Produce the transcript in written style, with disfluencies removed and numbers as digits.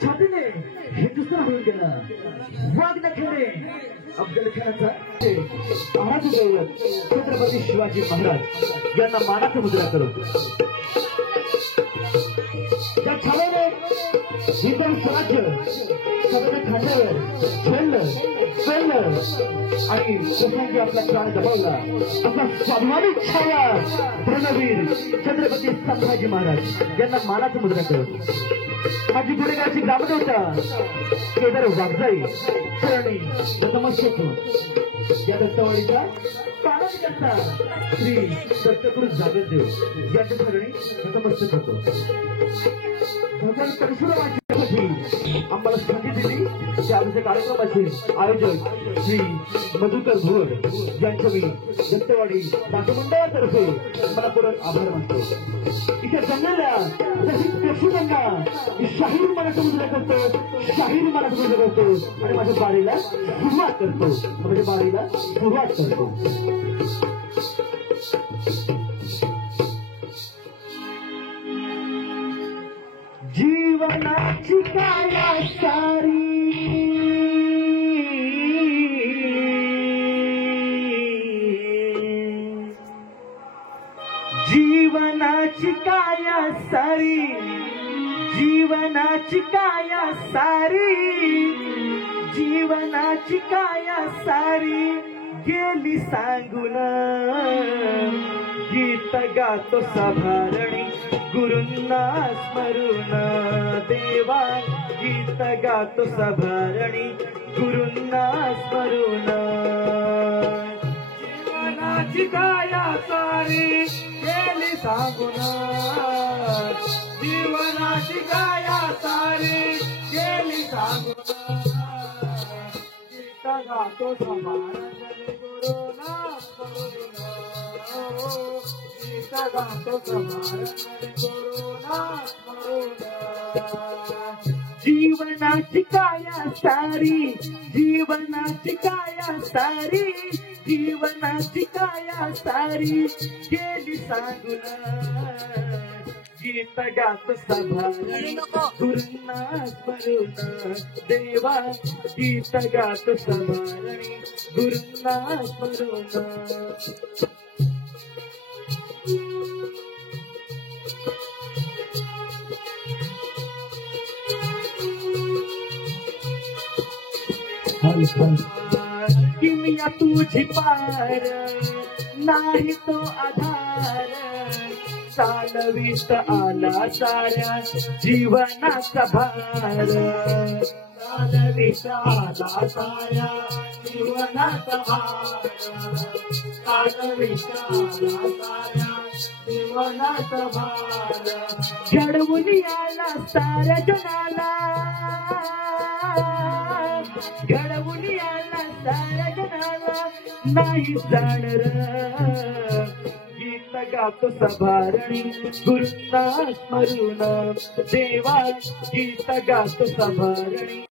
छातीने हिंदुस्थान होऊन गेला. वाघ नखेने अफजल खानाचा आवाज उठवलं. छत्रपती शिवाजी महाराज यांना मानाचा मुद्रा करून त्या छाव्याने हिंदू स्वराज्य सगळ्या खांद्यावर झेललं पेललं आणि प्रसंगी आपला प्राण गमावला. आपला स्वाभिमानी छाया रणवीर छत्रपती संभाजी महाराज यांना मानाचा मुद्रा करून माझी गुन्हेगारची ग्रामदेवता केदार वाघजाई चरणी नतमस्तक या दत्तवाडीचा पालन करता श्री दत्तगुरु जागेदेव यांच्या चरणी नतमस्तक होतो. भगवान परशुरामाची आम्हाला संधी दिली त्या आमच्या कार्यक्रमाचे आयोजक श्री मधुकर भोर यांचं मी दत्तवाडी बागमंडळातर्फे मनापूर्वक आभार मानतो. इथे जमलेल्या प्रेक्षकांना शाहीर मराठी मुद्रा करतो, शाहीर मराठी मुद्रा करतो आणि माझ्या बारीला सुरुवात करतो. माझ्या बारीला सुरुवात करतो. जीवनाची काया सारी जीवनाची काया सारी जीवनाची काया सारी जीवनाची काया सारी गेली सांगून गीत गातो साभारणी गुरूंना स्मरून देवा गीत गातो साभारणी गुरूंना स्मरून जीवनाची काया सारी गेली सांगून जीवनाची काया सारी गेली सांगून गीत गातो साभारणी गुरूंना स्मरून गीत गातो साभारणी गुरूंना स्मरून जीवनाची काया सारी जीवनाची काया सारी जीवनाची काया सारी गेली सांगून गीत गात साभारणी गुरूंना स्मरून देवा गीत गात साभारणी गुरूंना स्मरून किमिया तुझी पार नाही तो आधार चालवीत आला साऱ्या जीवनाचा भार चालवीत आला साऱ्या जीवनाचा भार चालवीत आला साऱ्या जीवनाचा भार घडवून आला साऱ्या जगाला घडवून आला साऱ्या जगाला नाही जाणार गीत गातो साभारणी गुरूंना स्मरून देवा गीत गातो साभारणी